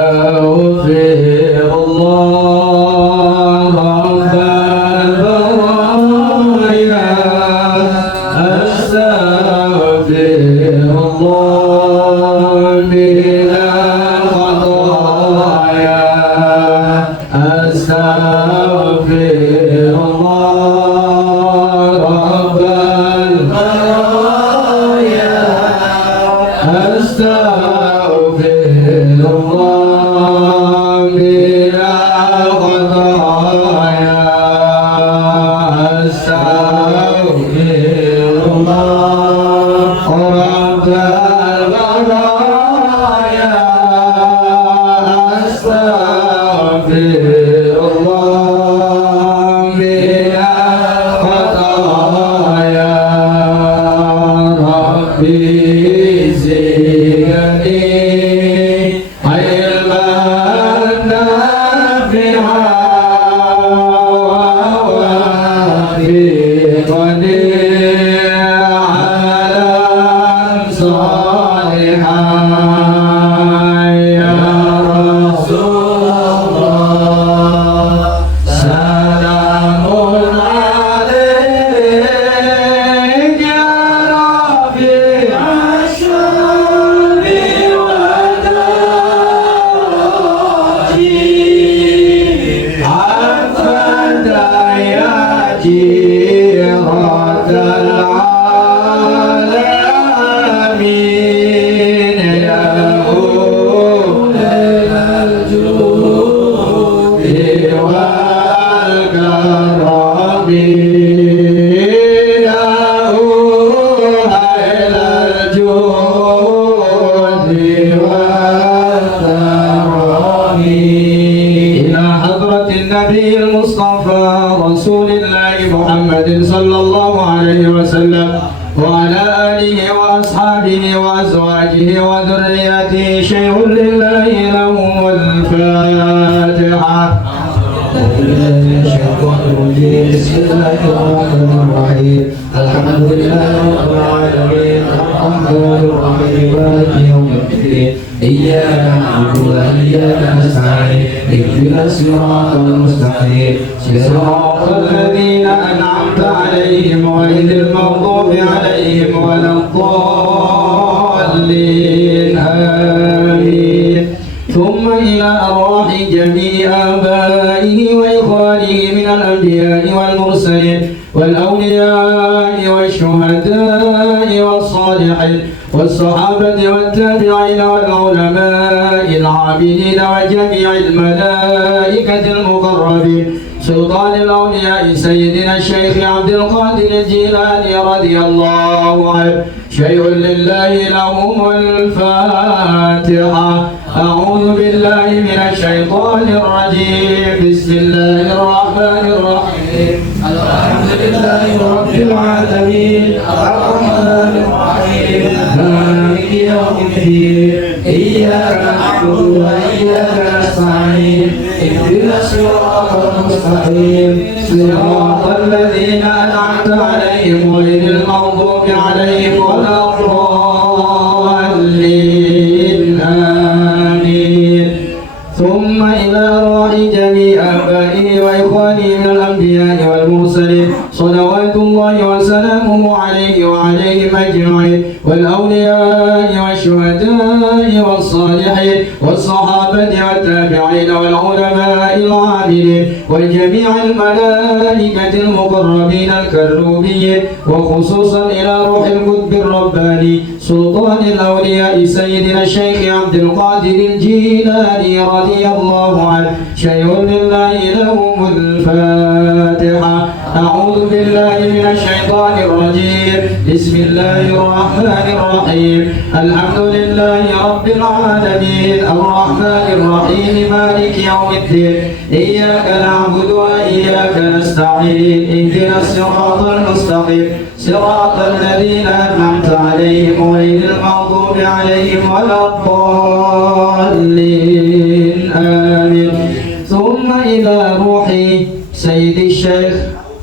أستغفر الله رب البرايا أستغفر الله من الخطايا أستغفر الله رب البرايا أستغفر الله من الخطايا أستغفر الله رب البرايا أستغفر الله من الخطايا ربي زدني علما نافعا ووفقني عملا صالحا يا رسول الله سلام عليك يا رفيع الشرب والدرج عفت يا جيرة العالمين يا أولي الجود والكرم يا أولي الجود والكرم إلى حضرة النبي المصطفى رسول الله محمد صلى الله عليه وسلم وعلى آله وأصحابه وأزواجه وذريته شيء لله لهم الفاتحة. بسم الله الرحمن الرحيم الحمد لله رب العالمين الرحمن الرحيم مالك يوم الدين إياك نعبد وإياك نستعين اهدنا الصراط المستقيم صراط الذين أنعمت عليهم غير المغضوب عليهم ولا الضالين آمين. ثم إلى أرواح جميع آبائه وإخوانه من الأنبياء والمرسلين والأولياء والشهداء والصالحين والصحابة والتابعين والعلماء العاملين وجميع الملائكة المقربين سلطان الأولياء سيدنا الشيخ عبد القادر الجيلاني رضي الله عنه شيء لله لهم الفاتحة. أعوذ بالله من الشيطان الرجيم بسم الله الرحمن الرحيم الحمد لله رب العالمين الرحمن الرحيم مالك يوم الدين إياك نعبد وإياك نستعين اهدنا الصراط المستقيم صراط الذين أنعمت عليهم غير المغضوب عليهم ولا الضالين آمين. ثم إلى أرواح جميع آبائه وإخوانه من الأنبياء والمرسلين صلوات الله وسلامه عليه وعليهم أجمعين والأولياء والشهداء والصالحين والصحابة والتابعين والعلماء العاملين وجميع الملائكة المقربين الكروبيين وخصوصا إلى روح القطب الرباني سلطان الأولياء سيدنا الشيخ عبد القادر الجيلاني رضي الله عنه شيء لله لهم الفاتحة. أعوذ بالله من الشيطان الرجيم بسم الله الرحمن الرحيم الحمد لله رب العالمين الرحمن الرحيم مالك يوم الدين إياك نعبد وإياك نستعين اهدنا الصراط المستقيم صراط الذين أنعمت عليهم غير المغضوب المغضوب عليهم ولا الضالين آمين. ثم إلى روح سيد الشيخ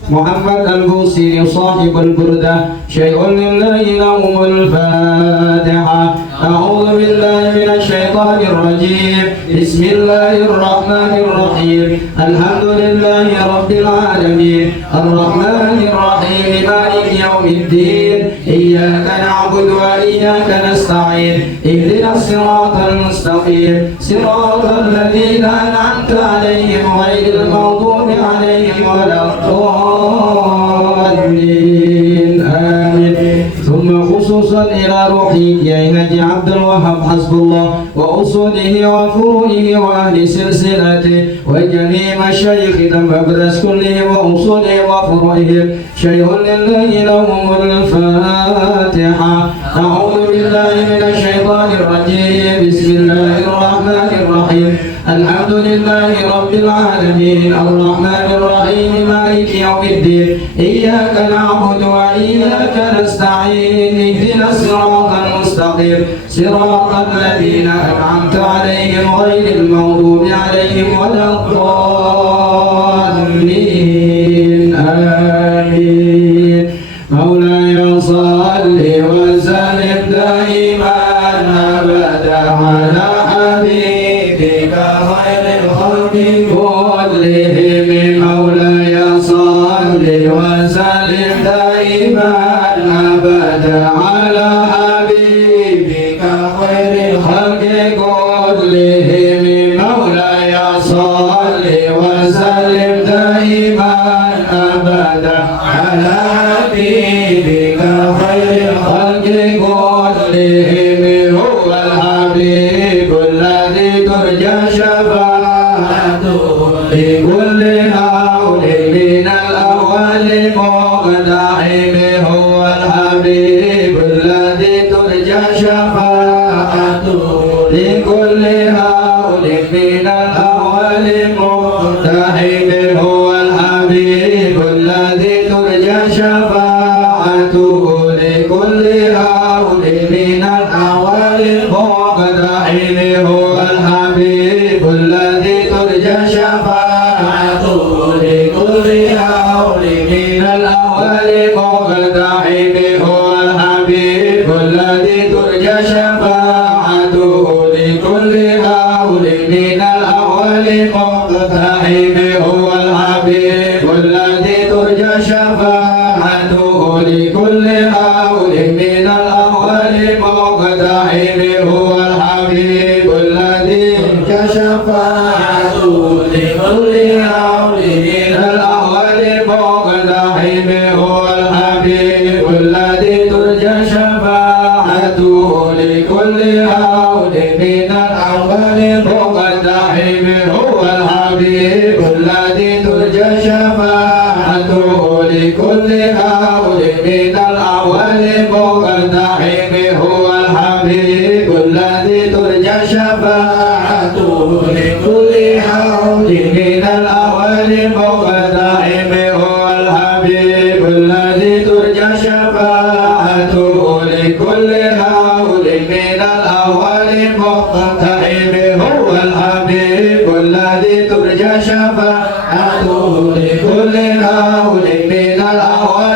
محمد البوصيري صاحب البردة شيء لله لهم الفاتحة. أعوذ بالله من الشيطان الرجيم. بسم الله الرحمن الرحيم. الحمد لله رب العالمين الرحمن الرحيم مالك يوم الدين إياك نعبد وإياك نستعين اهدنا الصراط المستقيم صراط الذين أنعمت عليهم غير المغضوب عليهم ولا الضالين آمين. ثم خصوصا إلى روحي يا هادي عبد الوهاب حسب الله وأصوله وفروعه وأهل سلسلته وجميع مشايخ المبرز كلهم وأصولهم وفروعهم شيء لله لهم الفاتحة. أعوذ بالله من الشيطان الرجيم. بسم الله الرحمن الرحيم. الحمد لله رب العالمين الرحمن الرحيم مالك يوم الدين إياك نعبد وإياك نستعين اهدنا الصراط المستقيم صراط الذين أنعمت عليهم غير المغضوب عليهم ولا الضالين آمين. مولاي صل وسلم دائما أبدا على حبيبك خير الخلق كلهم. مولاي صل وسلم دائما أبدا على حبيبك خير الخلق كلهم. مولاي صل وسلم دائما أبدا على حبيبك خير الخلق كلهم. هو الحبيب الذي ترجى شفاعته لكل هول من الأول مقتحم. هو الحبيب الذي ترجى شفاعته لكل هول من الأول مقتحم. هو الحبيب الذي ترجى شفاعته لكل هول من الأول مقتحم. هو الحبيب الذي ترجى شفاعته لكل هول من الأول مقتحم. هو الحبيب الذي ترجى شفاعته لكل هول من الأول مقتحم. هو الحبيب الذي ترجى شفاعته لكل هول من الأول مقتحم. هو الحبيب الذي ترجى شفاعته لكل هول من الأول مقتحم. هو الحبيب الذي ترجى شفاعته لكل هول من الأول مقتحم. هو الحبيب الذي ترجى شفاعته لكل هول من الأول مقتحم. هو الحبيب الذي ترجى شفاعته لكل هول من الأول مقتحم. هو الحبيب الذي ترجى شفاعته لكل هول من الأول مقتحم. هو الحبيب الذي ترجى شفاعته لكل هول من الأول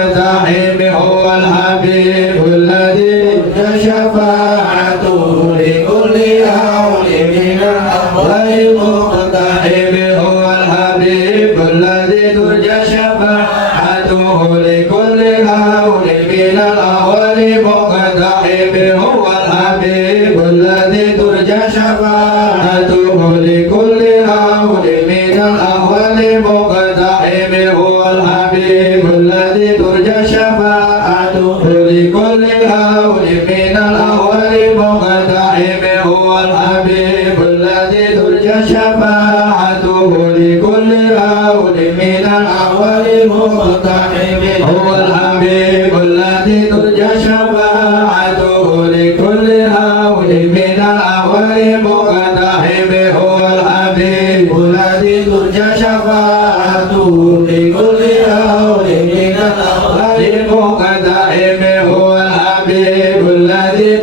مقتحم. هو الحبيب الذي ترجى شفاعته لكل هول من الأول مقتحم. هو الحبيب الذي ترجى شفاعته لكل هول من الأول مقتحم. هو الحبيب الذي ترجى شفاعته لكل هول من الأول مقتحم. هو الحبيب الذي ترجى شفاعته لكل هول من الأول مقتحم. هو الحبيب الذي ترجى شفاعته لكل هول من الأول مقتحم. هو الحبيب الذي ترجى شفاعته لكل هول من الأول مقتحم. هو الحبيب الذي ترجى شفاعته لكل هول من الأول مقتحم. هو الحبيب الذي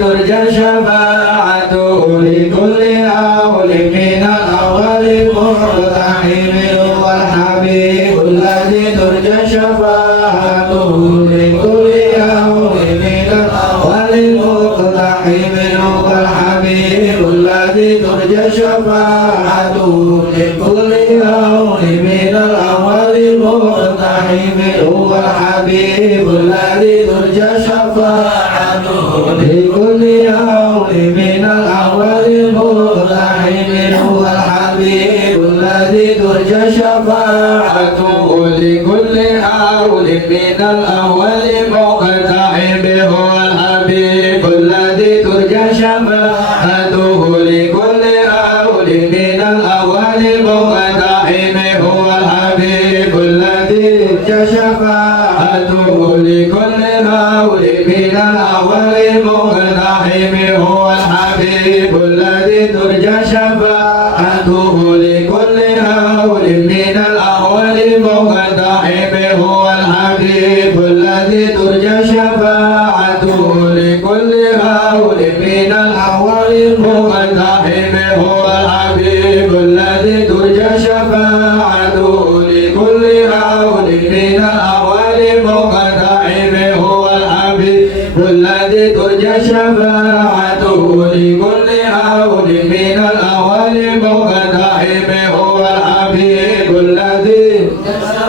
شفاعته لكل هول من الأول المقتحم هو الحبيب الذي ترجى شفاعته لكل هول من الأول المقتحم هو الحبيب الذي ترجى شفاعته لكل هول من الأول المقتحم هو الحبيب الذي ترجى شفاعته لكل هول من الأول المقتحم هو الحبيب الذي ترجى شفاعته لكل هول من الأول المقتحم هو الحبيب الذي ترجى شفاعته لكل هول من الأول المقتحم هو الحبيب الذي ترجى شفاعته لكل هول من الأول المقتحم هو الحبيب الذي ترجى شفاعته لكل هول من الأول المقتحم هو الحبيب الذي ترجى شفاعته لكل هول من الأول المقتحم هو الحبيب الذي ترجى شفاعته لكل هول من الأول المقتحم هو الحبيب الذي ترجى شفاعته لكل هول من الأول المقتحم هو الحبيب الذي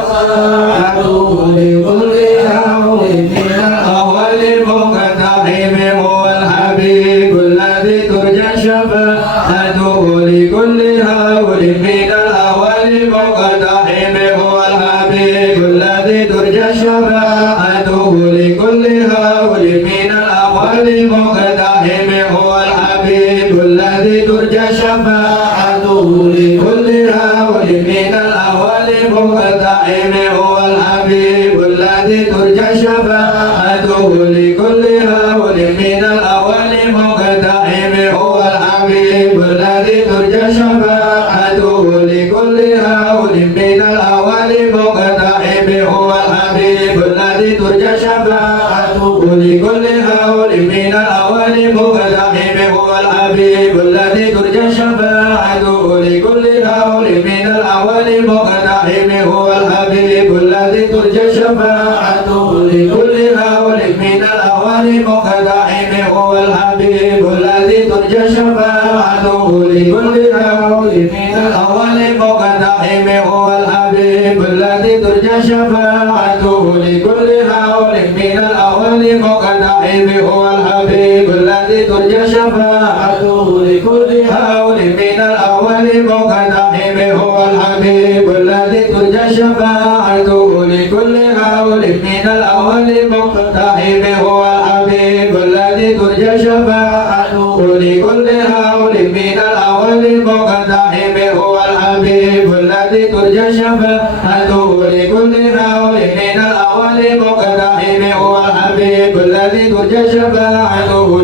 شفاعته لكل هول من الأول المقتحم هو الحبيب الذي ترجى شفاعته لكل هول من الأول المقتحم هو الحبيب الذي ترجى شفاعته لكل هول من الأول المقتحم هو الحبيب الذي ترجى شفاعته لكل هول من الأول المقتحم هو الحبيب الذي ترجى شفاعته لكل هول من الأول المقتحم هو الحبيب الذي ترجى شفاعته لكل هول من الأول المقتحم هو الحبيب الذي ترجى شفاعته لكل هول من الأول المقتحم هو الحبيب الذي ترجى شفاعته لكل هول من الأول المقتحم هو الحبيب الذي ترجى شفاعته لكل هول من الأول المقتحم هو الحبيب الذي ترجى شفاعته لكل هول من الأول المقتحم هو الحبيب الذي ترجى شفاعته لكل هول من الأول المقتحم هو الحبيب الذي ترجى شفاعته لكل هول من الأول المقتحم هو الحبيب الذي ترجى شفاعته لكل هول من الأول المقتحم هو الحبيب الذي ترجى شفاعته لكل هول من الأول المقتحم هو الحبيب الذي ترجى شفاعته لكل هول من الأول المقتحم هو الحبيب الذي ترجى شفاعته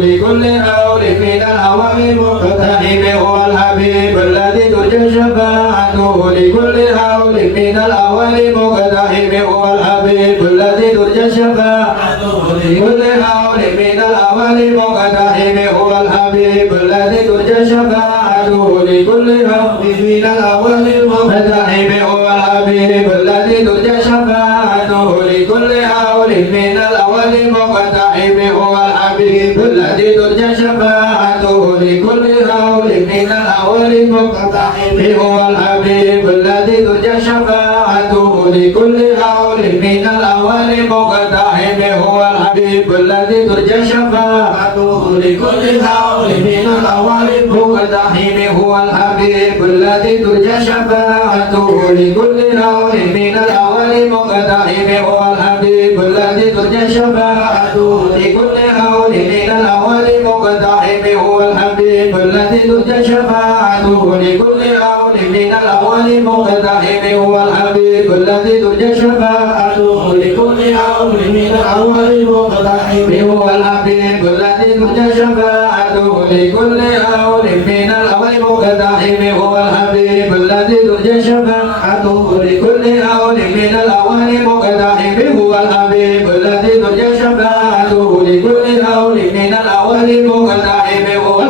لكل هول من الأول المقتحم هو الحبيب الذي ترجى شفاعته لكل هول من الأول المقتحم هو الحبيب الذي ترجى شفاعته لكل هول من الأول المقتحم هو الحبيب الذي ترجى شفاعته لكل هول من الأول المقتحم هو الحبيب الذي ترجى شفاعته لكل هول من الأول المقتحم هو الحبيب الذي ترجى شفاعته لكل هول من الأول المقتحم هو الحبيب الذي ترجى شفاعته لكل هول من الأول المقتحم هو الحبيب الذي ترجى شفاعته لكل هول من الأول المقتحم هو الحبيب الذي ترجى شفاعته لكل هول من الأول المقتحم هو الحبيب الذي ترجى شفاعته لكل هول من الأول المقتحم هو الحبيب الذي ترجى شفاعته لكل هول من الأول المقتحم هو الحبيب الذي ترجى شفاعته لكل هول من الأول المقتحم هو الحبيب الذي ترجى شفاعته لكل هول من الأول المقتحم هو الحبيب الذي ترجى شفاعته لكل هول من الأول المقتحم هو الحبيب الذي ترجى شفاعته لكل هول من الأول المقتحم هو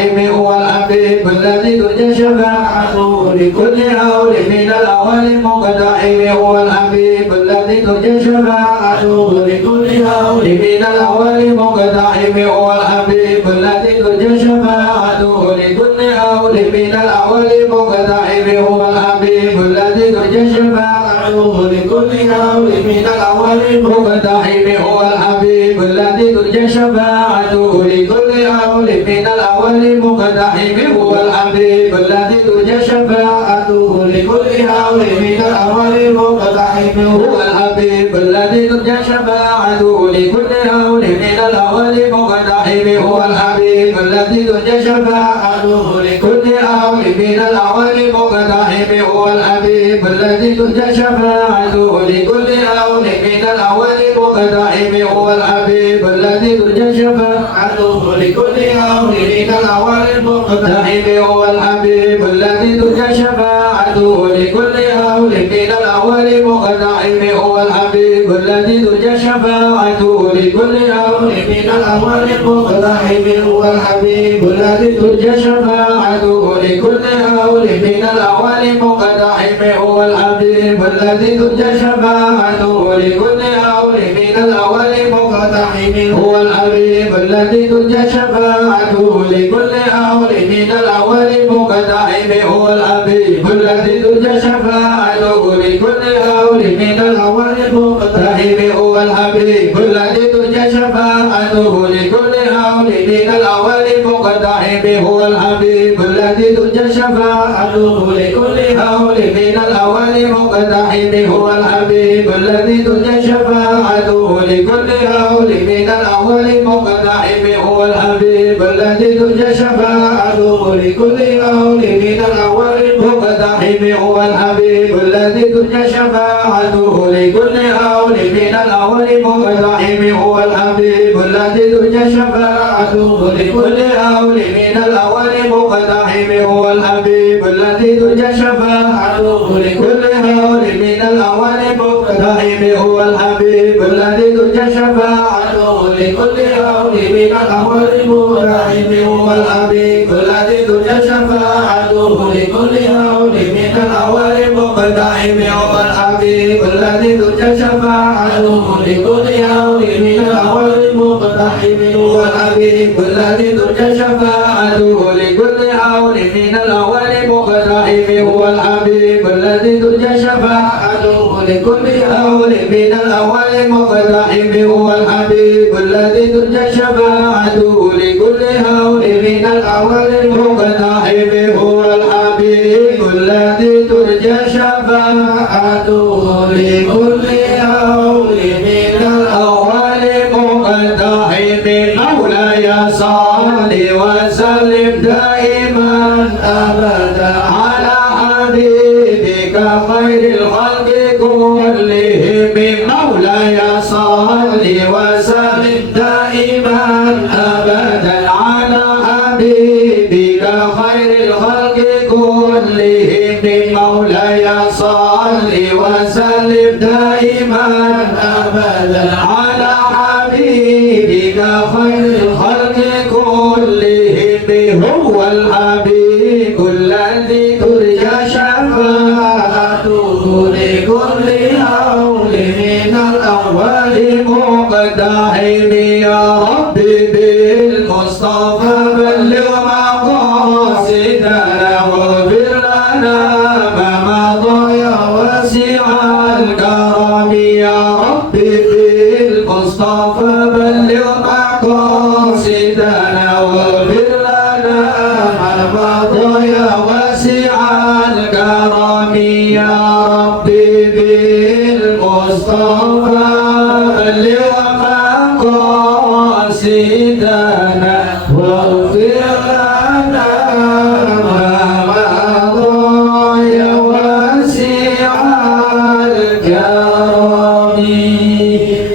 المقتحم هو الحبيب الذي ترجى شفاعته لكل هول من الأول المقتحم هو الحبيب الذي ترجى شفاعته لكل هول من الأول مقتحم هو الحبيب الذي ترجى شفاعته لكل هول من الأول مقتحم هو الحبيب الذي ترجى شفاعته لكل هول من الأول مقتحم هو الحبيب الذي ترجى شفاعته لكل هول من الأول مقتحم هو الحبيب الذي ترجى شفاعته لكل هول من الأول مقتحم هو الحبيب الذي ترجى شفاعته لكل هول من الأول مقتحم هو الحبيب الذي ترجى شفاعته لكل هول من الأول مقتحم هو الحبيب الذي ترجى شفاعته لكل هول من الأول مقتحم هو الحبيب الذي ترجى شفاعته لكل هول من الأول مقتحم هو الحبيب الذي ترجى شفاعته لكل هول من الأول مقتحم هو الحبيب الذي ترجى شفاعته لكل هول من الأول مقتحم هو الحبيب الذي ترجى شفاعته لكل هول من الأول مقتحم هو الحبيب الذي ترجى شفاعته لكل هول من الأول مقتحم هو الحبيب الذي ترجى شفاعته لكل هول من الأول مقتحم هو الحبيب الذي ترجى شفاعته لكل هول من الأول مقتحم هو الحبيب الذي ترجى شفاعته لكل هول من الأول مقتحم هو الحبيب الذي ترجى شفاعته لكل هول من الأول مقتحم هو الحبيب الذي ترجى شفاعته لكل هول من الأول مقتحم هو الحبيب الذي ترجى شفاعته لكل هول من الأول مقتحم هو الحبيب الذي ترجى شفاعته لكل هول من الأول مقتحم هو الحبيب الذي ترجى شفاعته لكل هول من الأول مقتحم هو الحبيب الذي ترجى شفاعته لكل هول من الأول مقتحم هو الحبيب الذي ترجى شفاعته لكل هول من الأول مقتحم هو الحبيب الذي ترجى شفاعته لكل هول من الأول مقتحم هو الحبيب الذي ترجى شفاعته لكل هول من الأول مقتحم هو الحبيب الذي ترجى شفاعته لكل هول من الأول مقتحم هو الحبيب الذي ترجى شفاعته لكل هول من الأول مقتحم هو الحبيب الذي ترجى شفاعته لكل هول من الأول مقتحم هو الحبيب الذي ترجى شفاعته لكل هول من الأول مقتحم مولاي صل وسلم دائما أبدا على حبيبك خير الخلق كلهم مولاي صل وسلم دائما أبدا على حبيبك خير الخلق كلهم مولاي صل وسلم دائما أبدا على حبيبك خير الخلق كلهم هو الحبيب الذي ترجى شفاعته لكل هول من الأول مقتحم يا ربي بالمصطفى بلغ مقاصدنا واغفر لنا ما مضى يا واسع الكرم يا ربي بالمصطفى بلغ مقاصدنا واغفر لنا ما مضى يا واسع الكرم يا ربي بالمصطفى بلغ مقاصدنا واغفر لنا ما مضى يا واسع الكرم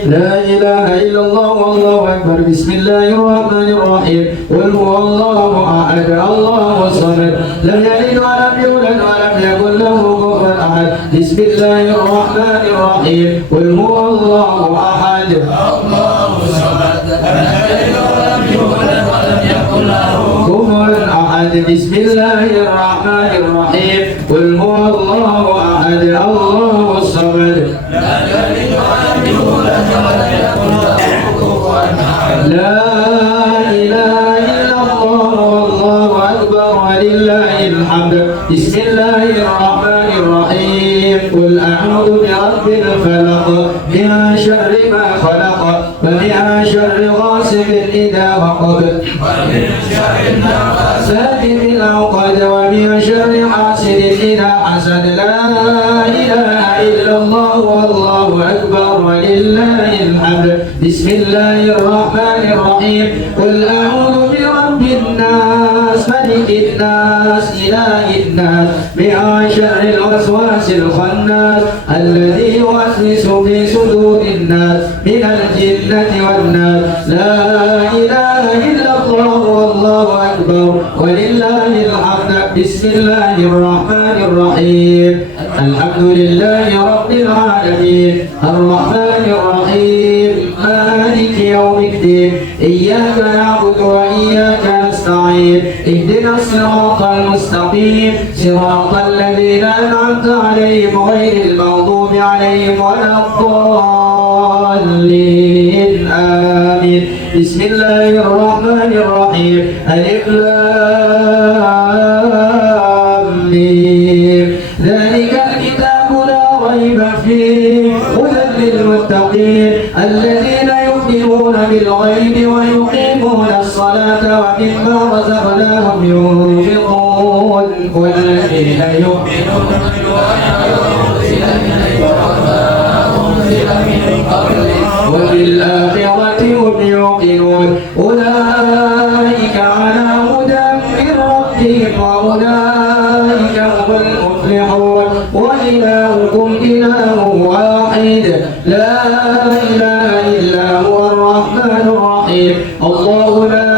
لا إله إلا الله والله أكبر بسم الله الرحمن الرحيم قل هو الله أحد الله الصمد لم يلد ولم يولد ولم يكن له كفوا أحد بسم الله الرحمن الرحيم قل هو الله أحد الله الصمد لم كفوا أحد. بسم الله الرحمن الرحيم. قل هو الله أحد الله الصمد لا إله إلا الله والله أكبر ولله الحمد. بسم الله الرحمن الرحيم. قل أعوذ برب الفلق من شر ما خلق ومن شر غاسق إذا وقب ومن شر النفاثات في العقد ومن شر حاسد إذا حسد. لا إله إلا الله والله أكبر ولله الحمد. بسم الله الرحمن الرحيم. قل أعوذ برب الناس ملك الناس إله الناس من شر الوسواس الخناس الذي يوسوس في صدور الناس من الجنة والناس. لا إله إلا الله والله أكبر ولله الحمد. بسم الله الرحمن الرحيم. الحمد لله رب العالمين الرحمن الرحيم مالك يوم الدين إياك نعبد وإياك نستعين اهدنا الصراط المستقيم صراط الذين أنعمت عليهم غير المغضوب عليهم ولا الضالين آمين. بسم الله الرحمن الرحيم. ألف لام ميم. ذلك الكتاب لا ريب فيه هدى للمتقين الذين يؤمنون بالغيب ويقيمون الصلاة ومما رزقناهم ينفقون والذين يؤمنون وبالآخرة هم يوقنون أولئك على هدى من ربهم وأولئك هم المفلحون. وإلهكم إله واحد لا إله إلا هو الرحمن الرحيم. الله لا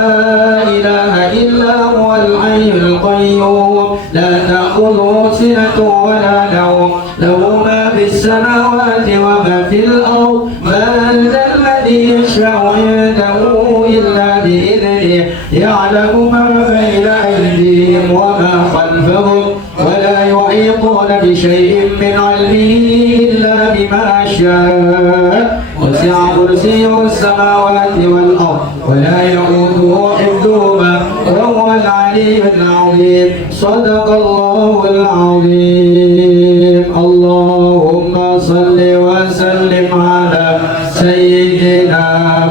إله إلا هو الحي القيوم لا تأخذه سنة ولا نوم له ما في السماوات وما في الأرض. من ذا الذي يشفع عنده إلا بإذنه يعلم ما بين أيديهم وما خلفهم ولا يحيطون بشيء من علمه إلا بما شاء. وسع كرسيه السماوات والأرض ولا يؤوده حفظهما وهو العلي العظيم. صدق الله العظيم. اللهم صل وسلم على سيدنا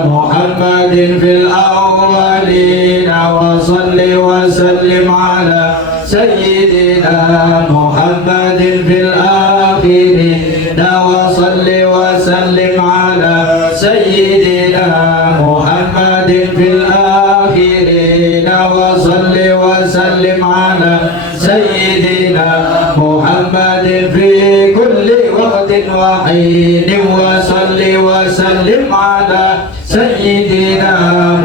محمد في الأولين وصل وسلم على سيدنا محمد في الآخرين وصل وسلم على سيدنا محمد في الآخرين وصل وسلم على سيدنا محمد في كل وقت وحين وصل وسلم على سيدنا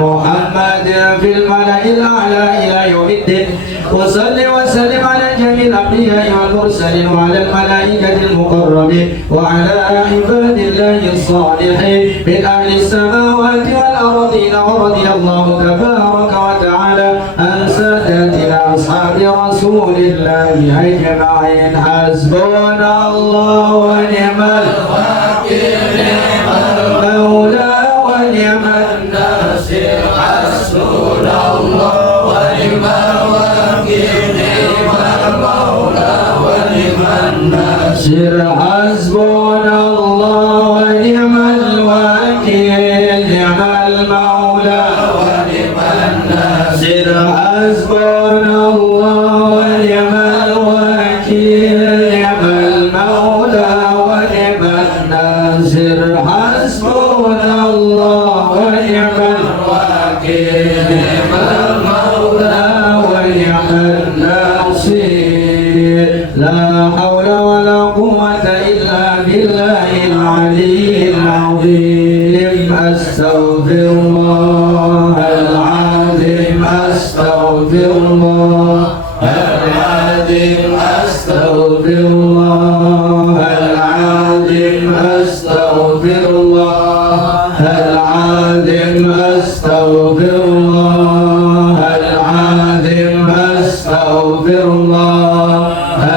محمد في الملأ الأعلى إلى يوم الدين. وصل وسلم على جميع الأنبياء والمرسلين وعلى الملائكة المقربين وعلى عباد الله الصالحين من أهل السماوات والأرضين. ورضي الله تبارك وتعالى عن ساداتنا أصحاب رسول الله أجمعين. حسبنا الله ونعم الوكيل نعم المولى ونعم الناصر. حسبنا الله ونعم الوكيل نعم المولى ونعم الناصر. حسبنا الله ونعم الوكيل نعم المولى ونعم الناصر. حسبنا الله ونعم الوكيل نعم المولى ونعم الناصر. حسبنا الله ونعم الوكيل نعم المولى ونعم الناصر. لا حول ولا قوة إلا بالله العلي العظيم. أستغفر الله العظيم أستغفر الله العظيم أستغفر الله العظيم أستغفر الله العظيم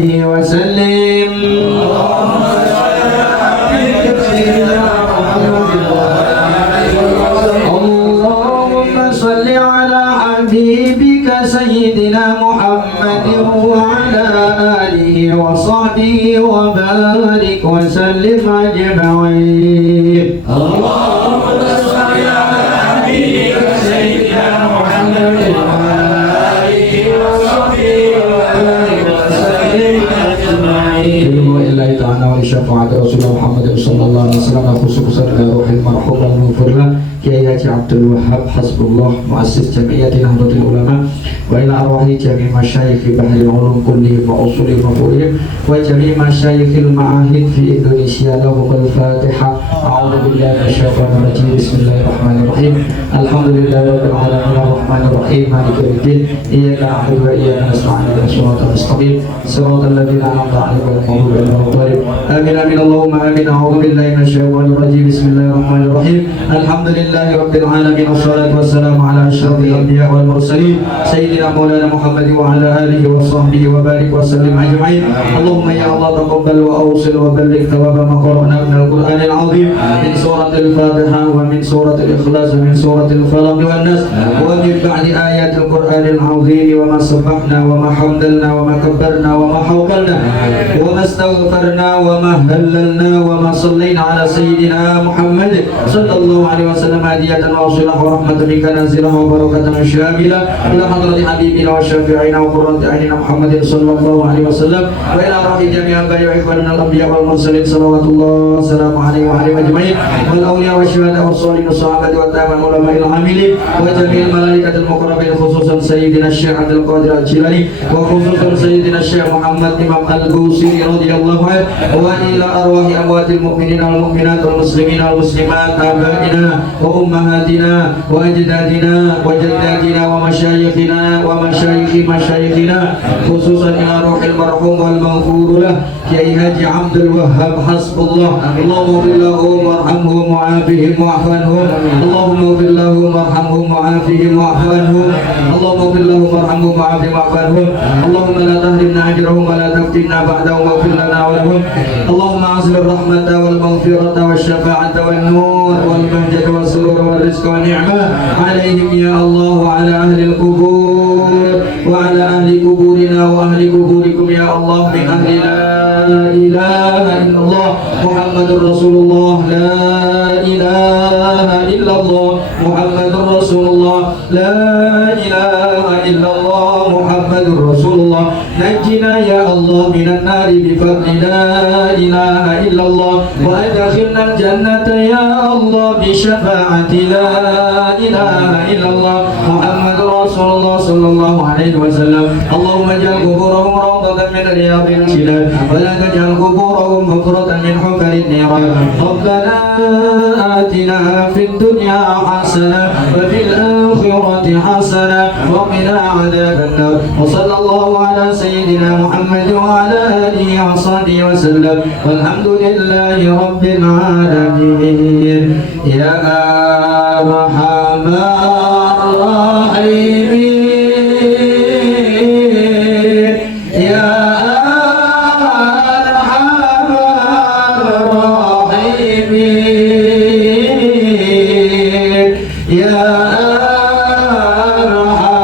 عليه وسلم. اللهم صل على حبيبك سيدنا محمد وعلى آله وصحبه وبارك وسلم أجمعين. اللهم صل على حبيبك سيدنا محمد وعلى آله وصحبه وبارك وسلم أجمعين. إلهي تعالى ولشفاعة رسول محمد صلى الله عليه وسلم خصوصا روح المرحوم المغفر له Kiai Haji Abdul Wahab Hasbullah Muassis Jami'ati Nahdlatul Ulama wa ila arwahi jami' masyayikh Bahri Ulum kullihim wa usuli mafulihim wa jami' masyayikhil ma'ahid fi Indonesia lahum al-Fatiha. A'udzu billahi minasyaitonir rajim. Bismillahirrahmanirrahim. Alhamdulillahi rabbil alamin arrahmanir rahim maliki yaumiddin iyyaka na'budu wa iyyaka nasta'in ihdinas siratal mustaqim siratal ladzina an'amta 'alaihim ghairil maghdubi 'alaihim waladdallin. Amin amin Allahumma amin. A'udzu billahi minasyaitonir rajim. Bismillahirrahmanirrahim. Alhamdulillah Rabbil alamin wassalatu wassalamu ala asyrafil anbiya wal mursalin sayyidina maulana Muhammad wa ala alihi wa sahbihi wa barik wa sallim ajma'in. Allahumma ya Allah taqabbal wa awsil wa balligh thawaba ma qara'na min al-Qur'anil azim min suratil Fatihah wa min suratil Ikhlas wa min suratil Falaq wan Nas wa min ba'di ayatil Qur'anil azim wa ma sabbahna wa ma hamdalna wa ma kabbarna wa ma hawqalna wa ma astaghfarna wa ma hallalna wa ma sallayna ala sayyidina Muhammad sallallahu alaihi wasallam هدية واصلة ورحمة منك نازلة وبركة شاملة إلى حضرة حبيبنا وشافعنا وقرة أعيننا محمد صلى الله عليه وسلم وإلى روح جميع أنبياء وإخواننا الأنبياء والمرسلين صلوات الله وسلامه عليه وعليهم أجمعين والأولياء والشهداء والصالحين والصحابة والتابعين والعلماء العاملين وجميع الملائكة المقربين خصوصا سيدنا الشيخ عبد القادر الجيلاني وخصوصا سيدنا الشيخ محمد إمام البوصيري رضي الله عنه وإلى أرواح أموات المؤمنين والمؤمنات والمسلمين والمسلمات آبائنا وأمهاتنا وأجدادنا وجداتنا ومشايخنا ومشايخ مشايخنا خصوصا إلى روح المرحوم والمغفور له كي هاجي عبد الوهاب حسب الله. اللهم اغفر لهم وارحمهم وعافهم واعف عنهم. اللهم اغفر لهم وارحمهم وعافهم واعف عنهم. اللهم اغفر لهم وارحمهم وعافهم واعف عنهم. اللهم لا تحرمنا أجرهم ولا تفتنا بعدهم واغفر لنا ولهم. اللهم أعزل الرحمة والمغفرة والشفاعة والنور والمهجة والسرور والرزق والنعمة عليهم يا الله وعلى أهل القبور وعلى أهل قبورنا وأهل قبوركم يا الله من أهل لا إله إلا الله محمد رسول الله لا إله إلا الله محمد رسول الله لا إله إلا الله محمد رسول الله نجنا يا الله من النار بفضل لا إله إلا الله وأدخلنا الجنة يا الله بشفاعة لا إله إلا الله محمد رسول الله صلى الله عليه وسلم. اللهم اجعل قبورهم روضة من رياض الجنان ولا تجعل قبورهم حفرة من حفر النيران. ربنا آتنا في الدنيا حسنة وفي الآخرة حسنة وقنا عذاب النار. وصلى الله على سيدنا محمد وعلى آله وصحبه وسلم والحمد لله رب العالمين. يا أرحم الراحمين يا أرحم الراحمين يا أرحم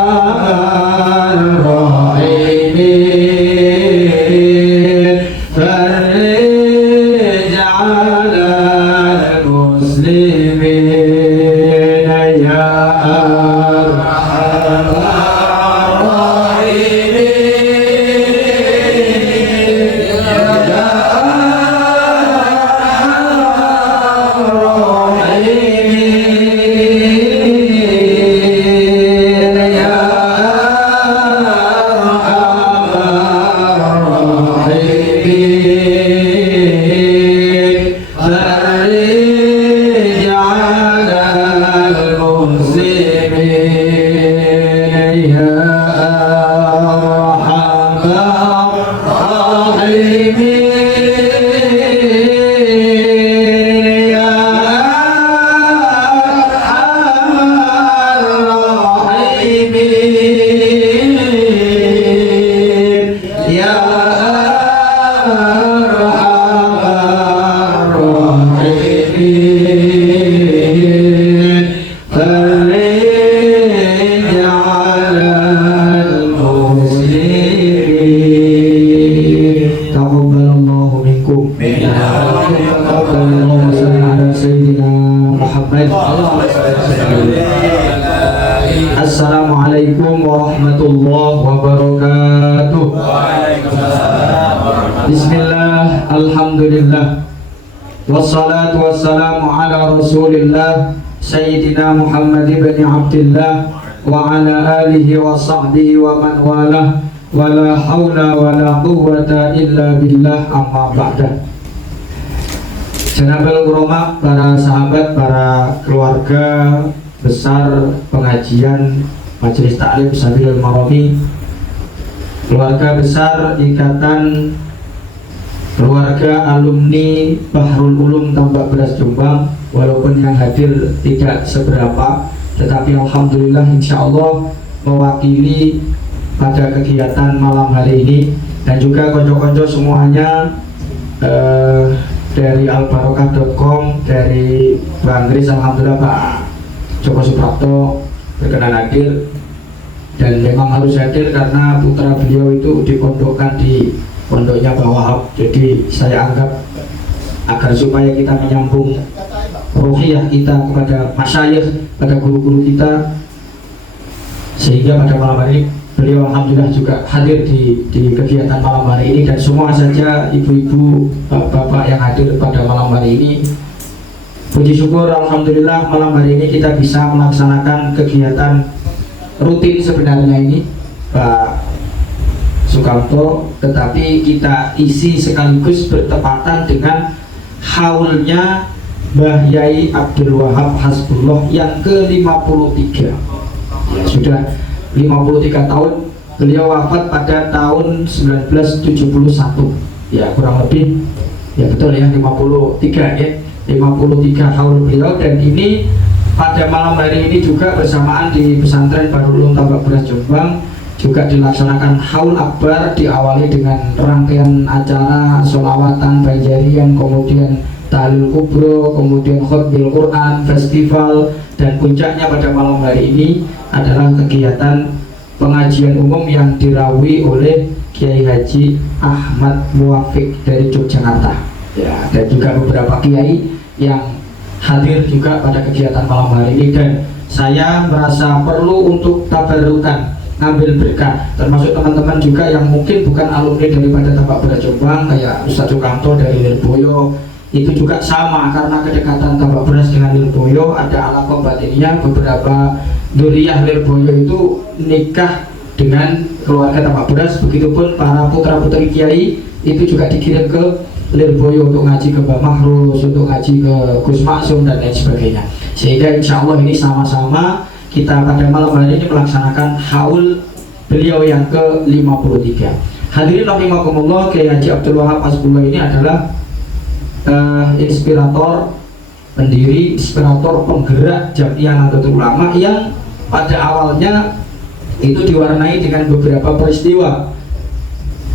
الراحمين فرج على المسلمين يا أرحم يا taqabbalallahu minkum. Allahumma shalli ala sayyidina Muhammad. Assalamualaikum warahmatullahi wabarakatuh. Bismillah, alhamdulillah, wassalatu wassalamu ala rasulillah Sayyidina Muhammad ibn Abdillah wa ala alihi wa sahbihi wa man walah, wa la hawla wa la quwwata illa billah, amma ba'dah. Janabal Urama, para sahabat, para keluarga besar pengajian Majelis Ta'lim Sabilul Marami, keluarga besar Ikatan Keluarga Alumni Bahrul Ulum Tambak Beras Jombang, walaupun yang hadir tidak seberapa, tetapi alhamdulillah insyaallah mewakili pada kegiatan malam hari ini, dan juga konco-konco semuanya dari albarokah.com, dari Bang Gris, alhamdulillah Pak Joko Suprapto berkenan hadir, dan memang harus hadir karena putra beliau itu dipondokkan di pondoknya Pak Wahab. Jadi saya anggap agar supaya kita menyambung ruhiyah kita kepada masyayikh, pada guru-guru kita, sehingga pada malam hari beliau alhamdulillah juga hadir di kegiatan malam hari ini, dan semua saja ibu-ibu, bapak yang hadir pada malam hari ini. Puji syukur alhamdulillah malam hari ini kita bisa melaksanakan kegiatan rutin sebenarnya ini Pak Sukamto, tetapi kita isi sekaligus bertepatan dengan haulnya Mbah Yai Abdul Wahab Hasbullah yang ke-53. Ya, sudah 53 tahun beliau wafat pada tahun 1971. Ya, kurang lebih, ya betul ya, 53 ya, 53 haul beliau. Dan ini pada malam hari ini juga bersamaan di pesantren Bahrul Ulum Tambak Beras Jombang juga dilaksanakan haul akbar, diawali dengan rangkaian acara sholawatan banjarian, kemudian tahlil kubro, kemudian khutbil Quran, festival, dan puncaknya pada malam hari ini adalah kegiatan pengajian umum yang dirawi oleh Kiai Haji Ahmad Muwafiq dari Yogyakarta. Ya, dan juga beberapa kiai yang hadir juga pada kegiatan malam hari ini, dan saya merasa perlu untuk tabarukan, ngambil berkah, termasuk teman-teman juga yang mungkin bukan alumni daripada Tambak Beras Jombang, kayak Ustadz Sukamto dari Lirboyo. Itu juga sama, karena kedekatan Tambak Beras dengan Lirboyo ada alaqah batinnya. Beberapa duriyah Lirboyo itu nikah dengan keluarga Tambak Beras, begitupun para putra-putri kiai itu juga dikirim ke Lirboyo untuk ngaji ke Mbah Mahrus, untuk ngaji ke Gus Maksum, dan lain sebagainya. Sehingga insya Allah ini sama-sama kita pada malam hari ini melaksanakan haul beliau yang ke-53. Hadirin rahimakumullah, Kiai Haji Abdul Wahab Hasbullah ini adalah inspirator, pendiri, inspirator, penggerak Jam'iyah Nahdlatul Ulama yang pada awalnya itu diwarnai dengan beberapa peristiwa.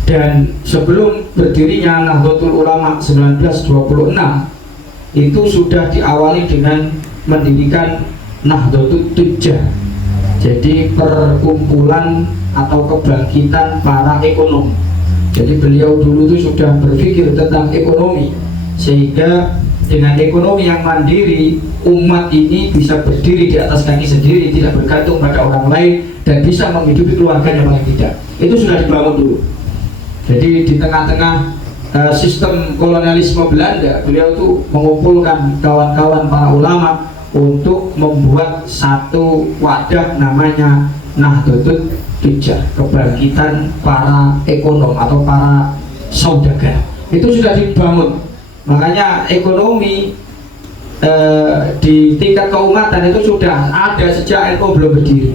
Dan sebelum berdirinya Nahdlatul Ulama 1926 itu sudah diawali dengan mendirikan Nahdlatul Tujjar, jadi perkumpulan atau kebangkitan para ekonom. Jadi beliau dulu itu sudah berpikir tentang ekonomi, sehingga dengan ekonomi yang mandiri umat ini bisa berdiri di atas kaki sendiri, tidak bergantung pada orang lain, dan bisa menghidupi keluarganya paling tidak. Itu sudah dibangun dulu. Jadi di tengah-tengah sistem kolonialisme Belanda, beliau itu mengumpulkan kawan-kawan para ulama untuk membuat satu wadah namanya Nahdlatul Tujjar, kebangkitan para ekonom atau para saudagar. Itu sudah dibangun. Makanya ekonomi di tingkat keumatan itu sudah ada sejak NU belum berdiri.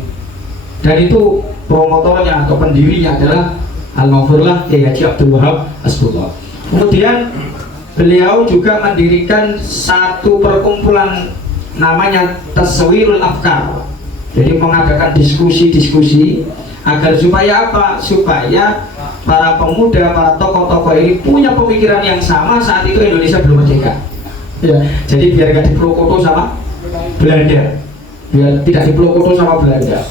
Dan itu promotornya atau pendirinya adalah Al-Maghfurlah Kiai Haji Abdul Wahab Hasbullah. Kemudian beliau juga mendirikan satu perkumpulan namanya Taswirul Afkar. Jadi mengadakan diskusi-diskusi agar supaya apa? Supaya para pemuda, para tokoh-tokoh ini punya pemikiran yang sama. Saat itu Indonesia belum merdeka. Ya, jadi biar gak diprokoto sama Belanda, biar tidak diprokoto sama Belanda.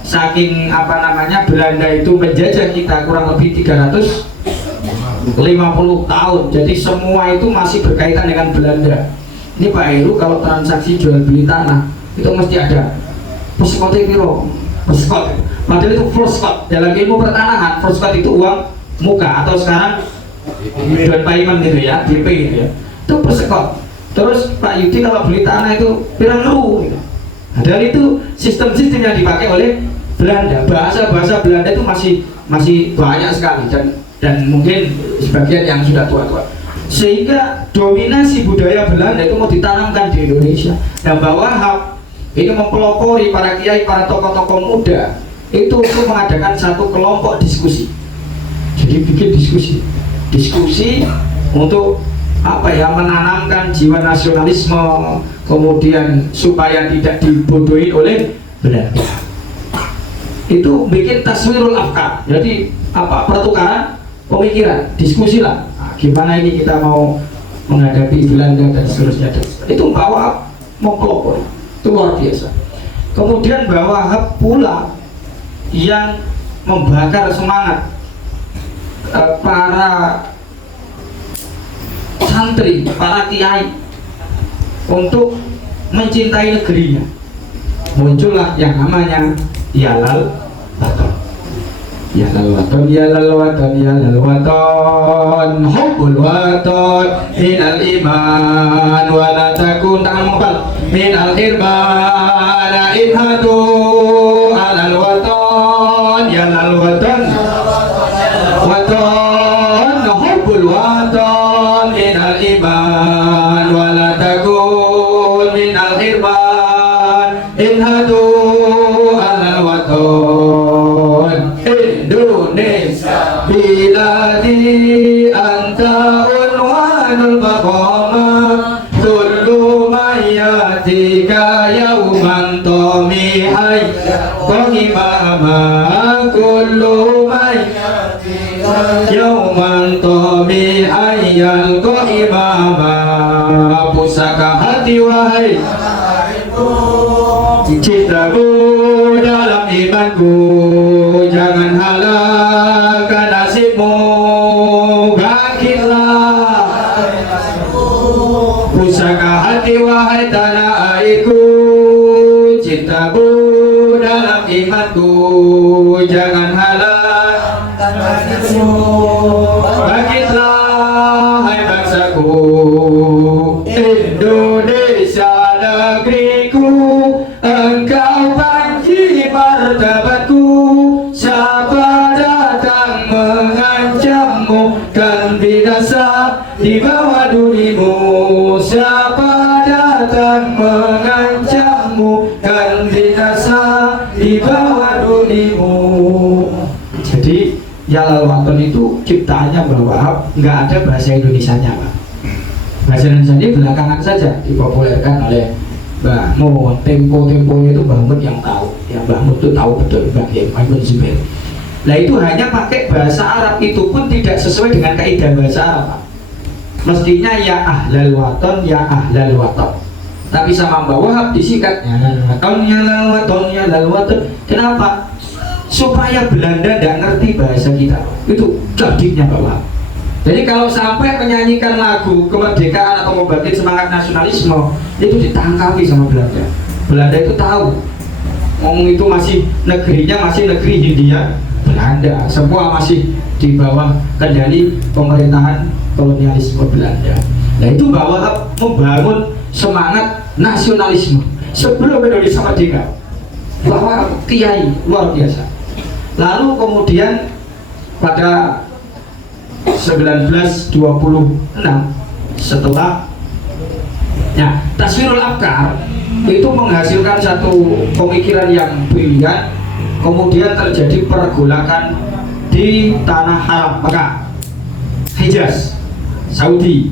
Saking apa namanya, Belanda itu menjajah kita kurang lebih 300 50 tahun. Jadi semua itu masih berkaitan dengan Belanda. Ini Pak Heru kalau transaksi jual beli tanah itu mesti ada Foskot piro, Foskot. Padahal itu Foskot. Dalam ilmu pertanahan, Foskot itu uang muka atau sekarang down payment gitu ya, DP gitu ya. Itu Foskot. Terus Pak Yudi kalau beli tanah itu pirang ru gitu. Padahal itu sistem-sistem yang dipakai oleh Belanda. Bahasa-bahasa Belanda itu masih banyak sekali dan mungkin sebagian yang sudah tua-tua. Sehingga dominasi budaya Belanda itu mau ditanamkan di Indonesia. Dan Mbah Wahab ini mempelopori para kiai, para tokoh-tokoh muda itu untuk mengadakan satu kelompok diskusi. Jadi bikin diskusi untuk apa ya, menanamkan jiwa nasionalisme, kemudian supaya tidak dibodohi oleh Belanda. Itu bikin taswirul afkar. Jadi apa, pertukaran pemikiran, diskusi lah. Nah, gimana ini kita mau menghadapi Belanda dan seterusnya. Itu Mbah Wahab mempelopori. Itu luar biasa. Kemudian Mbah Wahab pula yang membakar semangat para santri, para kiai untuk mencintai negerinya. Muncullah yang namanya Yalal Waton. Yalal Waton, Yalal Waton, Yalal Waton, Hubbul Waton minal iman wa la takun ta'amqal minal irman inhadu alal waton. Yalal Waton, Waton, Hubbul Waton minal iman wa la takun minal irman inhadu alal waton. Indonesia biladi anta unwanul maqama kullu mayatika yauman tomihai qimama kullu mayatika yauman tomihai qimama. Pusaka hati wahai cintaku dalam imanku, jangan halangkan nasibmu, bangkitlah. Pusaka hati wahai tanah airku, cintamu dalam imanku, jangan halangkan nasibmu, bangkitlah hai bangsaku. Indonesia negeriku, engkau panji martabatku. Siapa datang mengancammu kan binasa di bawah durimu. Siapa datang mengancammu kan binasa di bawah durimu. Jadi Yalal Waton itu ciptaannya Mbah Wahab, nggak ada bahasa Indonesianya Pak. Bahasa Indonesia ini belakangan saja dipopulerkan oleh Mbah Mun. Tempo-temponya itu Mbah Mun yang tahu, yang Mbah Mun itu tahu betul Mbah Mun Zubair. Nah itu hanya pakai bahasa Arab, itu pun tidak sesuai dengan kaidah bahasa Arab Pak. Mestinya ya ahlal waton, ya ahlal waton. Tapi sama Mbah Wahab disikat ya Yalal Waton, Yalal Waton. Kenapa? Supaya Belanda tidak ngerti bahasa kita. Itu cerdiknya Mbah Wahab. Jadi kalau sampai menyanyikan lagu kemerdekaan atau membangkit semangat nasionalisme, itu ditangkapi sama Belanda. Belanda itu tahu, ngomong itu masih negerinya, masih negeri Hindia Belanda. Semua masih di bawah kendali pemerintahan kolonialisme Belanda. Nah itu Mbah Wahab membangun semangat nasionalisme sebelum Indonesia merdeka. Mbah Wahab kiai luar biasa. Lalu kemudian pada 1926 setelah Taswirul Afkar itu menghasilkan satu pemikiran yang brilian. Kemudian terjadi pergolakan di tanah haram Mekah, Hijaz, Saudi.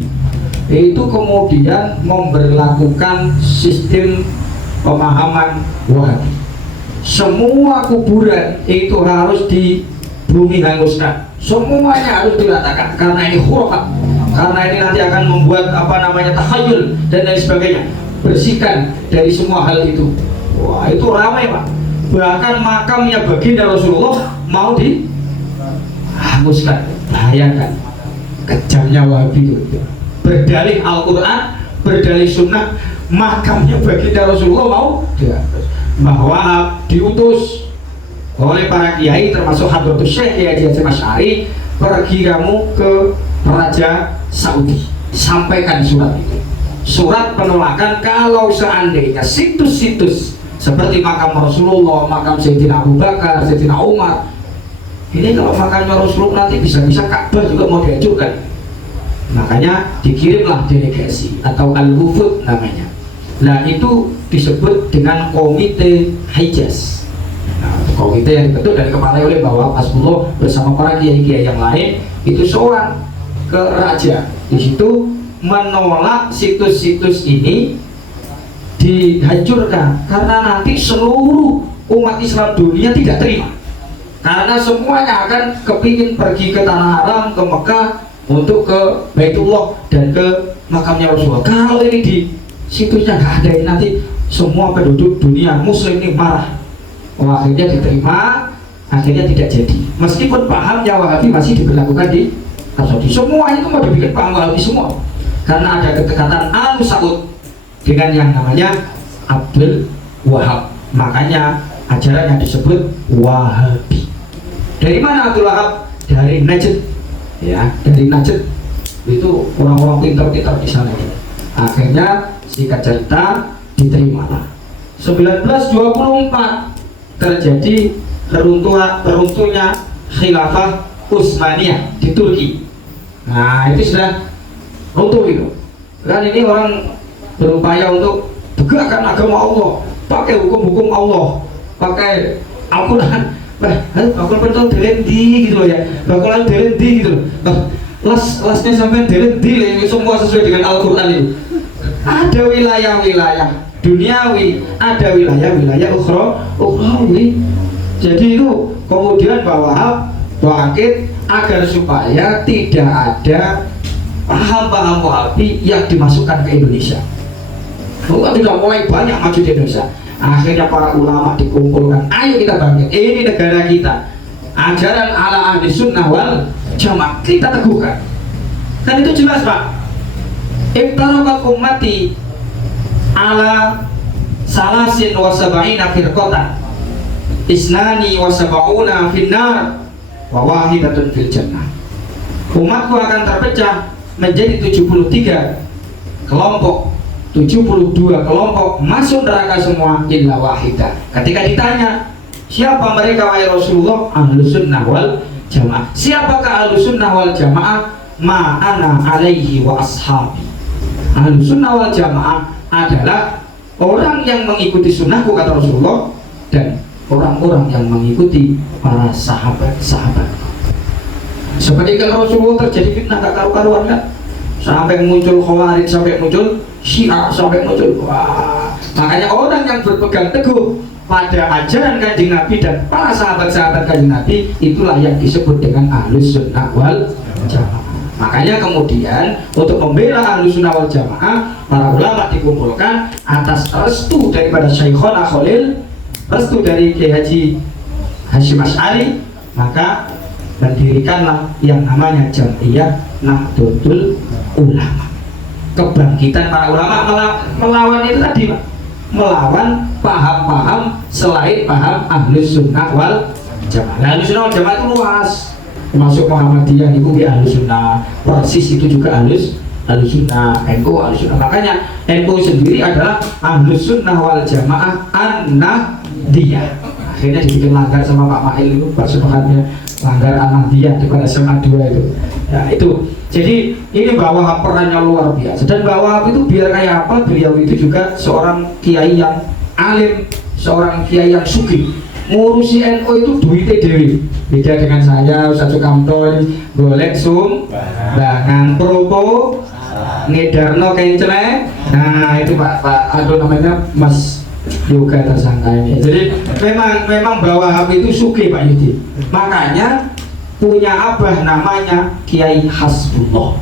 Itu kemudian memberlakukan sistem pemahaman Wahabi. Semua kuburan itu harus di bumi hanguskan, semuanya harus diratakan karena ini khurafat, karena ini nanti akan membuat takhayul dan lain sebagainya. Bersihkan dari semua hal itu. Wah itu ramai Pak, bahkan makamnya baginda Rasulullah mau dihanguskan. Bayangkan kejamnya Wahabi itu. Berdalih Al-Quran, berdalih Sunnah, makamnya baginda Rasulullah mau bahwa diutus oleh para kiai termasuk Hadratus Syekh Kiai Haji Asy'ari, pergi kamu ke Raja Saudi, sampaikan surat itu, surat penolakan kalau seandainya situs-situs seperti makam Rasulullah, makam Sayyidina Abu Bakar, Sayyidina Umar, ini kalau makamnya Rasulullah nanti bisa-bisa Ka'bah juga mau dihancurkan. Makanya dikirimlah delegasi atau al-wufud namanya. Nah itu disebut dengan Komite Hijaz. Nah, komite yang dibentuk dan kepalai oleh Bawa Hasbullah bersama para kiai-kiai yang lain itu seorang ke raja. Di situ menolak situs-situs ini dihancurkan karena nanti seluruh umat Islam dunia tidak terima. Karena semuanya akan kepingin pergi ke tanah haram, ke Mekah, untuk ke Baitullah dan ke makamnya Rasulullah. Kalau ini di situsnya nggak ada, ini nanti semua penduduk dunia Muslim ini marah. Akhirnya diterima, akhirnya tidak jadi. Meskipun pahamnya Wahabi masih diberlakukan di Arab Saudi. Semua itu mau dibikin paham Wahabi semua. Karena ada kedekatan Al Saud dengan yang namanya Abdul Wahab. Makanya ajarannya disebut Wahabi. Dari mana Abdul Wahab? Dari Najd. Ya, dari Najd. Itu orang-orang pintar-pintar di sana. Akhirnya singkat cerita diterima. 1924 terjadi runtuhnya khilafah Utsmaniyah di Turki. Nah itu sudah runtuh itu. Dan ini orang berupaya untuk tegakkan agama Allah, pakai hukum-hukum Allah, pakai Al-Quran. Bakal betul delendi gitu loh ya, bakalan delendi gitu loh. Lasnya sampai delendi lah, semua sesuai dengan Al-Quran itu. Ada wilayah-wilayah duniawi, ada wilayah-wilayah ukhrawi. Jadi itu kemudian bahwa bangkit agar supaya tidak ada paham-paham Wahabi yang dimasukkan ke Indonesia. Bukan sudah mulai banyak maju di Indonesia. Akhirnya para ulama dikumpulkan, ayo kita bangkit, ini negara kita, ajaran ala ahli sunnah wal jamaah kita teguhkan. Kan itu jelas Pak. Iftarakat ummati ala salasin wa sab'ina firqatan, isnani wa sab'una finnar wa wahidatun fil jannah. Umatku akan terpecah menjadi 73 kelompok, 72 kelompok masuk neraka semua illa wahidah. Ketika ditanya siapa mereka wahai Rasulullah, ahlus sunnah wal jamaah. Siapakah ahlus sunnah wal jamaah? Ma ana alaihi wa ashabi. Ahlus sunnah wal jamaah adalah orang yang mengikuti sunnahku kata Rasulullah dan orang-orang yang mengikuti para sahabat-sahabat. Seperti kalau Rasulullah terjadi fitnah gak karu-karuan kan, sampai muncul Khawarij, sampai muncul Syiah, sampai muncul makanya orang yang berpegang teguh pada ajaran Kanjeng Nabi dan para sahabat-sahabat Kanjeng Nabi, itulah yang disebut dengan ahlus sunnah wal jamaah. Makanya kemudian untuk membela ahlus sunnah wal jamaah, para ulama dikumpulkan atas restu daripada Syekhona Khalil, restu dari Kiai Haji Hasyim Asy'ari, maka mendirikanlah yang namanya Jam'iyah Nahdlatul Ulama. Kebangkitan para ulama melawan itu tadi Pak, melawan paham-paham selain paham ahlus sunnah wal jamaah. Ahlus sunnah wal jamaah itu luas, termasuk Muhammadiyah itu di ahlus sunnah, Persis itu juga ahlus sunnah, NU ahlus sunnah. Makanya NU sendiri adalah ahlus sunnah wal jamaah an-nahdiyah. Akhirnya dibikin langgar sama Pak Mail itu, pasukannya langgar an-nahdiyah di pada SMA 2 itu. Ya itu. Jadi ini Bawa perannya luar biasa. Dan Bawa itu biar kayak apa, beliau itu juga seorang kiai yang alim, seorang kiai yang sugih. Ngurusi NU itu duitnya dewi. Beda dengan saya, Ustaz Sukamto, golek bangan propo, ngedarno kencele. Nah itu Pak aduh namanya Mas Yoga tersangka ini. Jadi memang Bawa itu sugih Pak Yudi. Makanya punya abah namanya Kiai Hasbullah.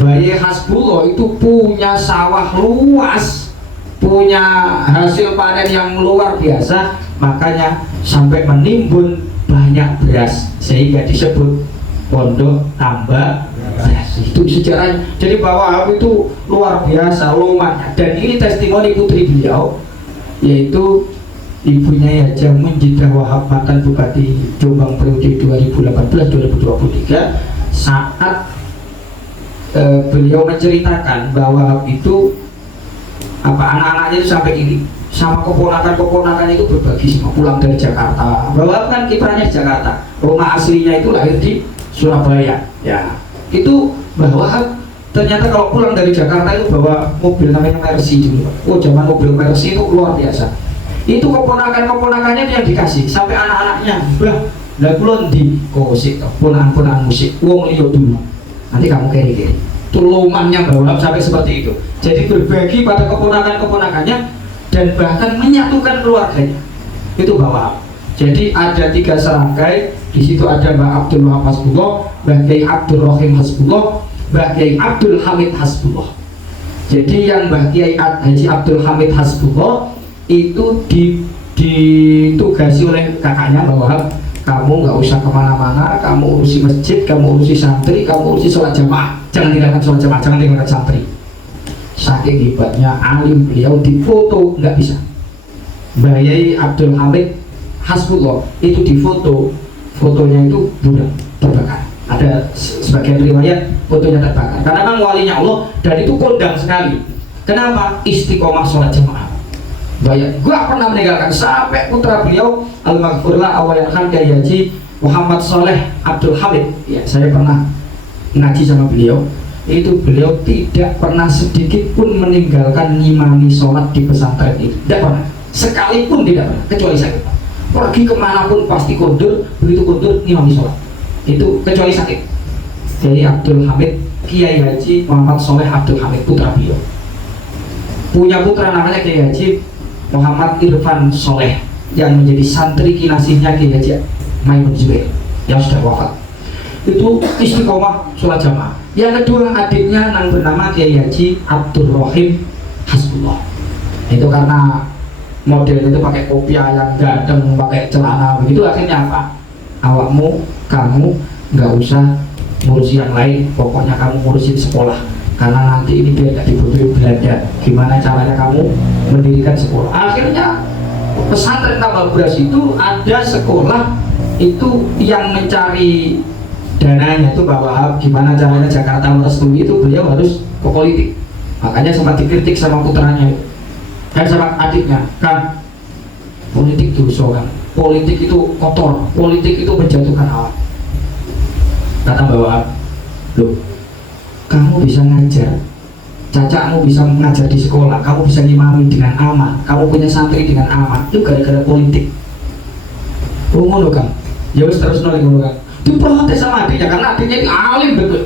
Kiai Hasbullah itu punya sawah luas, punya hasil panen yang luar biasa, makanya sampai menimbun banyak beras sehingga disebut pondok tambak beras. Itu sejarahnya. Jadi Pak Wahab itu luar biasa lomannya. Dan ini testimoni putri beliau, yaitu ibunya Haja Munjidah Wahab mantan Bupati Jombang periode 2018-2023 saat beliau menceritakan bahwa itu anak-anaknya itu sampai ini sama keponakan-keponakan itu berbagi semua pulang dari Jakarta. Bahwa kan kiprahnya di Jakarta, rumah aslinya itu lahir di Surabaya. Ya, itu bahwa ternyata kalau pulang dari Jakarta itu bawa mobil namanya Mercy dulu. Oh, zaman mobil Mercy itu luar biasa. Itu keponakan-keponakannya yang dikasih sampai anak-anaknya. Lah kula ndi kosik ponakan-ponakan musik wong liya dulu. Nanti kamu kiri-kiri. Itu lomannya bahwa sampai seperti itu. Jadi berbagi pada keponakan-keponakannya dan bahkan menyatukan keluarganya. Itu bahwa. Jadi ada 3 serangkai. Di situ ada Mbak Abdul Wahab Hasbullah, Mbak Kiai Abdul Rahim Hasbullah, Mbak Kiai Abdul Hamid Hasbullah. Jadi yang Mbak Kiai Haji Abdul Hamid Hasbullah itu ditugasi oleh kakaknya bahwa kamu nggak usah kemana-mana, kamu urusi masjid, kamu urusi santri, kamu urusi sholat jamaah, jangan tinggalkan sholat jamaah, jangan tinggalkan santri. Saking hebatnya alim beliau difoto nggak bisa. Mbak Kiai Abdul Hamid Hasbullah itu difoto, fotonya itu budak terbakar. Ada sebagian riwayat fotonya terbakar karena memang walinya Allah dan itu kondang sekali. Kenapa? Istiqomah sholat jamaah. Banyak gak pernah meninggalkan sampai putra beliau Al-Maghfurlah Awayan Kiai Haji Muhammad Soleh Abdul Hamid. Ya, saya pernah ngaji sama beliau. Itu beliau tidak pernah sedikit pun meninggalkan ngimami sholat di pesantren itu. Tidak pernah, sekalipun tidak pernah, kecuali sakit. Pergi kemanapun pasti kondur, begitu kondur ngimami sholat. Itu kecuali sakit. Jadi Abdul Hamid Kiai Haji Muhammad Soleh Abdul Hamid putra beliau. Punya putra namanya Kiai Haji Muhammad Irfan Soleh yang menjadi santri kinasihnya Kiai Haji Maimun Zubair yang sudah wafat. Itu istiqomah sholat jamaah. Yang kedua adiknya yang bernama Kiai Haji Abdul Rahim Hasbullah. Itu karena modelnya itu pakai kopiah yang ganteng, pakai celana begitu, akhirnya apa? Awakmu, kamu nggak usah ngurusi yang lain, pokoknya kamu ngurusin sekolah. Karena nanti ini biar gak dibodohi Belanda, gimana caranya kamu mendirikan sekolah. Akhirnya pesantren Tambal Beras itu ada sekolah itu yang mencari dananya itu bahwa gimana caranya Jakarta merestui itu beliau harus ke politik. Makanya sempat dikritik sama putranya dan sama adiknya, kan politik itu kan, politik itu kotor, politik itu menjatuhkan awak. Kata bahwa loh, kamu bisa ngajar, cacakmu bisa mengajar di sekolah, kamu bisa ngimami dengan aman, kamu punya santri dengan aman, itu gara-gara politik. Oh ngono kan, ya wis terus noleng ngono kan. Diprotes sama adiknya karena adiknya itu alim betul.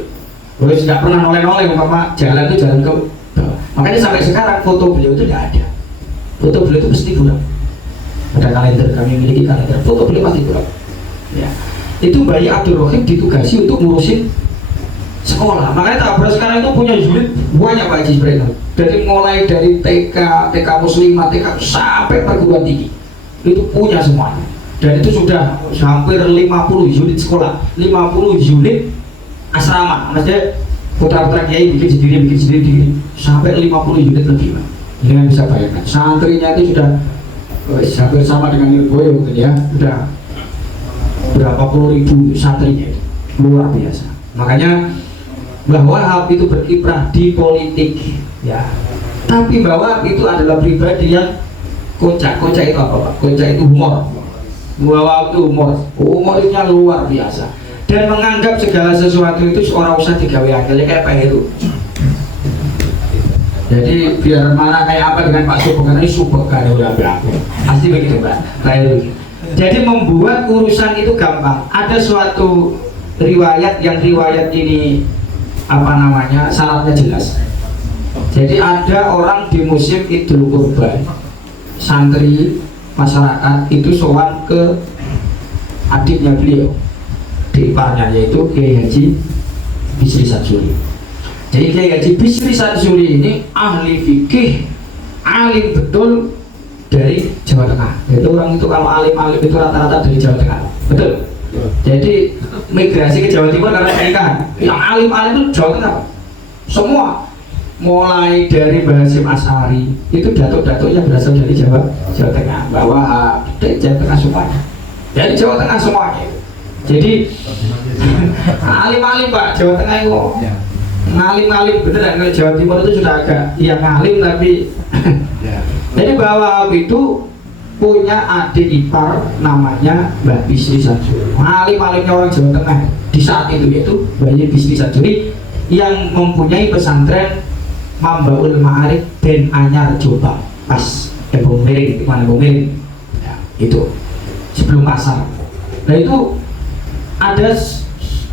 Wis nggak pernah noleng-noleng, umpama jalan itu jalan ke bawah. Makanya sampai sekarang foto beliau itu tidak ada. Foto beliau itu pasti buram. Ada kalender, kami memiliki kalender, foto beliau pasti buram. Ya, itu Bayi Abdul Rahim ditugasi untuk ngurusin sekolah. Makanya Tabra sekarang itu punya unit banyak Pak Haji Ibrahim. Dari mulai dari TK Muslimah, TK sampai perguruan tinggi itu punya semuanya. Dan itu sudah hampir 50 unit sekolah, 50 unit asrama. Maksudnya putra-putra kiai bikin sendiri, sampai 50 unit lebih. Dengan bisa bayangkan, santrinya itu sudah hampir sama dengan Nirboyo mungkin ya, sudah berapa puluh ribu santrinya, luar biasa. Makanya bahwa Wahab itu berkiprah di politik, ya. Tapi bahwa itu adalah pribadi yang kocak itu apa Pak? Kocak itu humor. Bahwa itu humornya luar biasa. Dan menganggap segala sesuatu itu seorang usah digawe akal, kayak Pak Heru. Jadi biar mana kayak apa dengan Pak Subhan ini super kaya udah berapa? Pasti begitu Pak. Pak Heru. Jadi membuat urusan itu gampang. Ada suatu riwayat yang riwayat ini apa namanya syaratnya jelas. Jadi ada orang di musim Idul Kurban, santri masyarakat itu sowan ke adiknya beliau di iparnya, yaitu Kiai Haji Bisri Sadsuri. Jadi Kiai Haji Bisri Sadsuri ini ahli fikih, alim betul dari Jawa Tengah. Itu orang itu kalau alim-alim itu rata-rata dari Jawa Tengah, betul. Jadi migrasi ke Jawa Timur karena pernikahan. Yang alim-alim itu Jawa Tengah semua, mulai dari Mbah Hasyim Asy'ari itu datuk-datuknya berasal dari Jawa Tengah, bahwa dari Jawa Tengah semuanya, dari Jawa Tengah semuanya. Jadi alim-alim Pak, Jawa Tengah itu ngalim-ngalim beneran. Kalau Jawa Timur itu sudah agak yang ngalim tapi jadi bahwa itu punya adik ipar namanya Mbah Bisri Sajuri, alim-alimnya orang Jawa Tengah di saat itu, yaitu Mbah Bisri Sajuri yang mempunyai pesantren Mambaul Ma'arif Den Anyar Jombang pas Bung Miring, di mana Bung Miring ya, itu sebelum pasar. Nah itu ada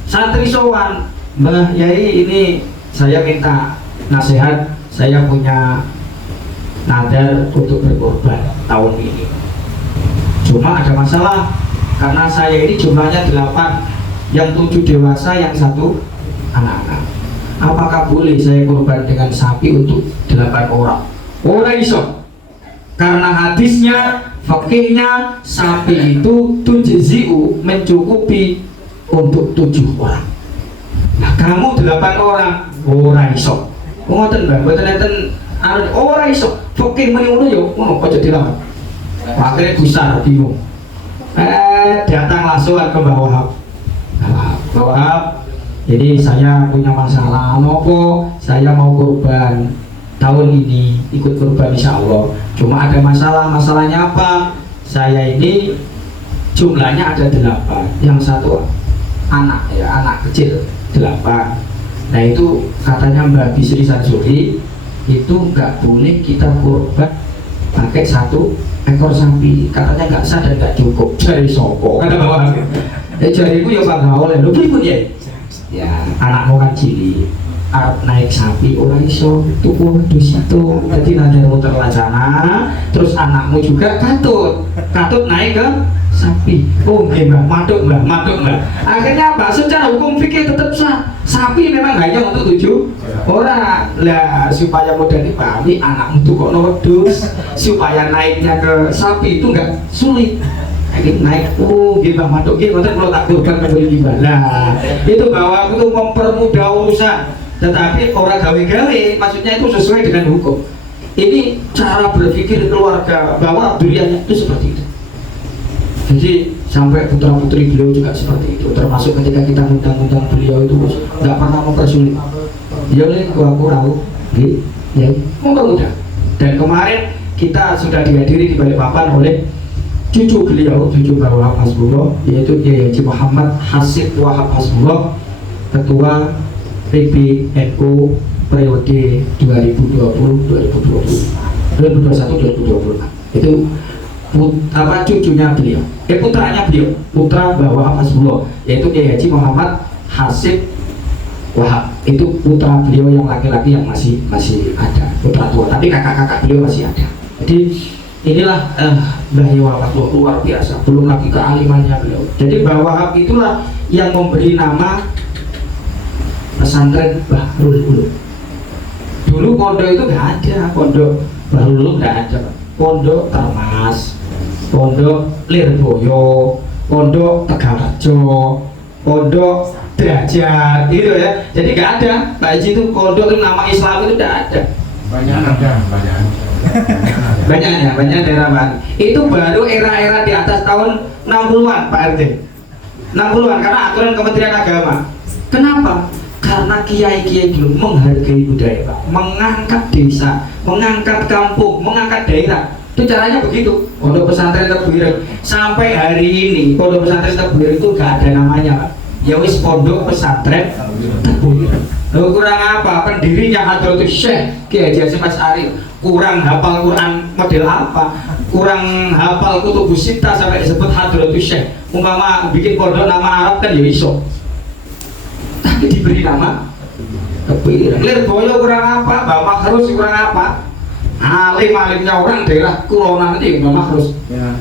santri sowan, Mbah Yai ini saya minta nasihat, saya punya nadar untuk berkorban tahun ini, cuma ada masalah karena saya ini jumlahnya 8, yang 7 dewasa, yang 1 anak-anak. Apakah boleh saya korban dengan sapi untuk 8 orang? Ora iso, karena hadisnya, fakihnya, sapi itu tujzi'u, mencukupi untuk 7 orang. Nah kamu 8 orang, ora iso. Ngoten Mbak, mboten enten ora iso. Fakih muni ngono yo, ngono aja dilawan. Akhirnya besar bingung. Datanglah soal ke Mbah Wahab. Mbah Wahab, jadi saya punya masalah, nopo saya mau kurban tahun ini, ikut kurban insya Allah. Cuma ada masalah, masalahnya apa? Saya ini jumlahnya ada 8, yang 1 anak ya, anak kecil 8. Nah itu katanya Mbah Bisri Sajuri itu nggak boleh kita kurban pakai 1 ekor sapi, katanya nggak sah dan nggak cukup. Jari sopo kata bawa jari itu ya bangga oleh lu pun ya anakmu kan cilik arep naik sapi orang iso tuku dus itu, jadi nanti muter lacana, terus anakmu juga katut naik ke sapi. Oh nggih Mbak, maduk Mbak. Akhirnya apa? Secara hukum fikih tetap sah. Sapi memang hanya untuk 7 orang. Lah supaya mudah dipahami, anakmu tuh kok wedhus, supaya naiknya ke sapi itu enggak sulit. Naik, oh gimana maduk gimana kalau tak kurban membeli gimana? Itu bahwa itu mempermudah urusan, tetapi orang gawe-gawe, maksudnya itu sesuai dengan hukum. Ini cara berpikir keluarga bahwa duriannya itu seperti itu. Jadi sampai putra putri beliau juga seperti itu, termasuk ketika kita undang-undang beliau itu nggak pernah mempersulit. Ya oleh aku tahu, ya mudah-mudah. Dan kemarin kita sudah dihadiri di Balikpapan oleh cucu beliau, cucu Mbah Wahab Hasbullah, yaitu Kiai Haji Muhammad Hasib Wahab Hasbullah, ketua PBNU periode 2021-2025. Itu cucunya beliau, putranya beliau, putra Mbah Wahab Hasbullah, yaitu Kiai Haji Muhammad Hasib Wahab. Itu putra beliau yang laki-laki yang masih ada, putra tua, tapi kakak-kakak beliau masih ada. Jadi inilah Mbah Wahab luar biasa, belum lagi kealimannya beliau. Jadi Mbah Wahab itulah yang memberi nama pesantren Bahrul Ulum. Dulu pondok itu nggak ada, pondok Bahrul Ulum nggak ada, pondok Termas, pondok Lirboyo, pondok Tegalrejo, pondok Derajat, gitu ya. Jadi nggak ada, Pak Haji itu pondok itu nama Islam itu nggak ada. Banyak daerah baru. Itu baru era-era di atas tahun 60-an Pak RT. 60-an karena aturan Kementerian Agama. Kenapa? Karena kiai-kiai belum menghargai budaya Pak, mengangkat desa, mengangkat kampung, mengangkat daerah. Itu caranya begitu. Pondok pesantren Tebuireng sampai hari ini pondok pesantren Tebuireng itu gak ada namanya Pak. Ya wis pondok pesantren Tebuireng. Loh, kurang apa? Pendirinya Hadratus Syekh Kiai Haji Hasyim Asy'ari kurang hafal Quran model apa? Kurang hafal Kutubus Sittah sampai disebut Hadratus Syekh. Umpama bikin pondok nama Arab kan ya iso. Tapi diberi nama Tebuireng. Lirboyo kurang apa? Mbah Makhrus kurang apa? Alim-alimnya orang daerah kulonan itu Mbah Makhrus. Ya.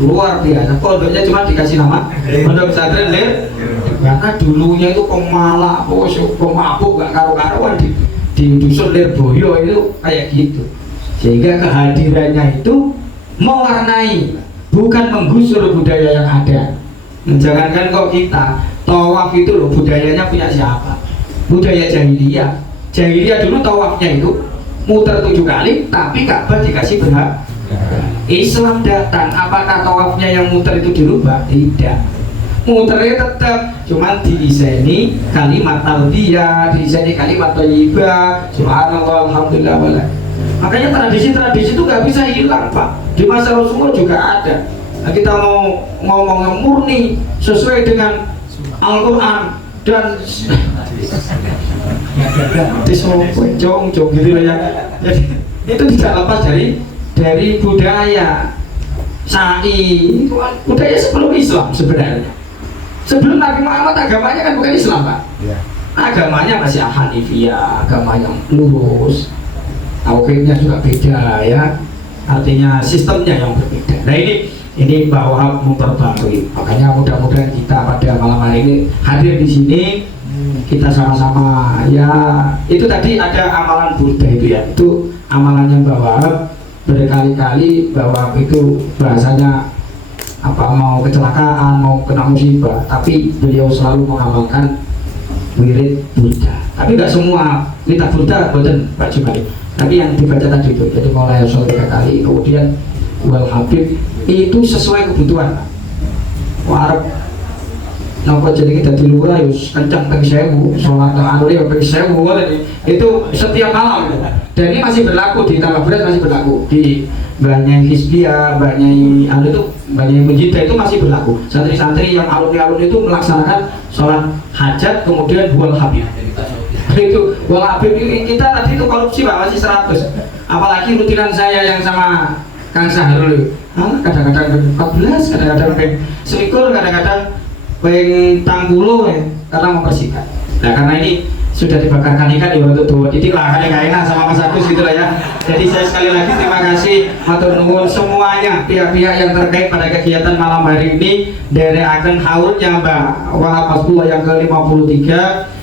Luar biasa. Pondoknya cuma dikasih nama pondok pesantren karena dulunya itu pemalak, pemabuk gak karu-karuan di dusun Lirboyo itu kayak gitu. Sehingga kehadirannya itu mewarnai, bukan menggusur budaya yang ada. Jangankan kok kita Tawaf itu loh budayanya punya siapa? Budaya jahiliyah. Jahiliyah dulu tawafnya itu muter 7 kali, tapi Ka'bah dikasih berhak. Islam datang, apakah tawafnya yang muter itu dirubah? Tidak. Muternya tetap, cuman diiseni kalimat talbiyah, diiseni kalimat thayyibah, subhanallah, alhamdulillah, wala. Makanya tradisi-tradisi itu nggak bisa hilang, Pak. Di masa Rasulullah juga ada. Nah, kita mau ngomong yang murni sesuai dengan Al-Quran dan disongkong gitu lah ya. Jadi itu tidak lepas dari budaya sa'i, budaya sebelum Islam sebenarnya. Sebelum Nabi Muhammad agamanya kan bukan Islam, Pak. Agamanya masih Hanifiyah, agama yang lurus. Tauhidnya juga beda ya. Artinya sistemnya yang berbeda. Nah ini Mbak Wahab memperbarui. Makanya mudah-mudahan kita pada malam hari ini hadir di sini, kita sama-sama ya. Itu tadi ada amalan burda itu ya. Itu amalannya Mbak Wahab berkali-kali. Mbak Wahab itu bahasanya apa, mau kecelakaan, mau kena musibah, tapi beliau selalu mengamalkan wirid burda. Tapi nggak semua kita burda boten Pak Jumali. Tapi yang dibaca tadi itu, jadi mulai sholat 3 kali, kemudian wal habib itu sesuai kebutuhan. Warap nopo jadi kita di luar yus kencang teng sewu, sholat anu ya teng sewu, itu setiap malam. Dan ini masih berlaku di Tambah Beras, masih berlaku di Banyai Hizbiyah, Banyai anu itu, Banyai Menjidah itu masih berlaku. Santri-santri yang alumni-alumni itu melaksanakan sholat hajat kemudian wal habib. Itu wal habib kita tadi itu korupsi Pak, masih 100. Apalagi rutinan saya yang sama Kang Sahrul, kadang-kadang 14, kadang-kadang selikur, kadang-kadang tanggulo ya, karena membersihkan. Nah karena ini sudah dibakarkan ikan ya untuk dua titik lah, kali enak sama Mas Agus gitu lah ya. Jadi saya sekali lagi terima kasih matur nuwun semuanya pihak-pihak yang terkait pada kegiatan malam hari ini, dari akan haulnya Mbak Wahab Hasbullah yang ke-53,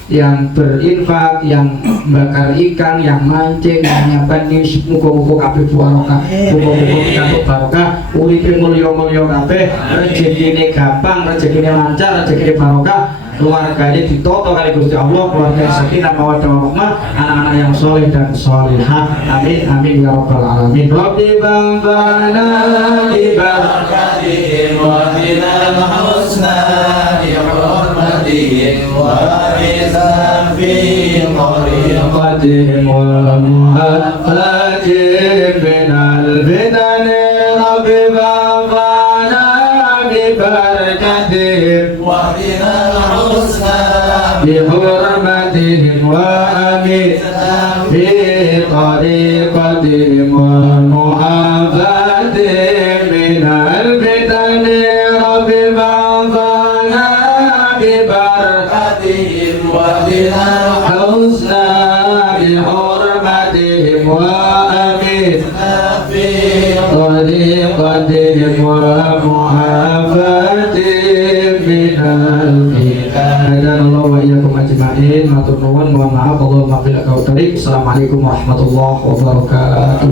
yang berinfak, yang bakar ikan, yang mancing, yang nyiapkan news, muka-muka kabeh barokah, muka-muka pikantuk barokah, uripe mulya-mulya kabeh, rezekine gampang, rezekine lancar, rezekine barokah, keluarganya ditoto kali Gusti Allah, keluarga yang sakinah mawaddah warahmah, anak-anak yang soleh dan solihah. Amin amin ya rabbal alamin. Rabbi banfa'na bi barakatihim wa binal husna bi hurmatihim wa bizafihim qariqatihim wa muhaffatihim minal bidani. Rabbi banfa'na bi barakatihim wa binal بحرمتهم وأمتنا في طريقتهم ومحافاتهم من الفتن. رب فانفعنا ببركتهم وبنا الحسنى بحرمتهم وأمتنا في طريقتهم ومحافاتهم من الفتن. Allah wa iyyakum ajma'in. Matur nuwun, mohon maaf. Allahumma qil. Assalamualaikum warahmatullahi wabarakatuh.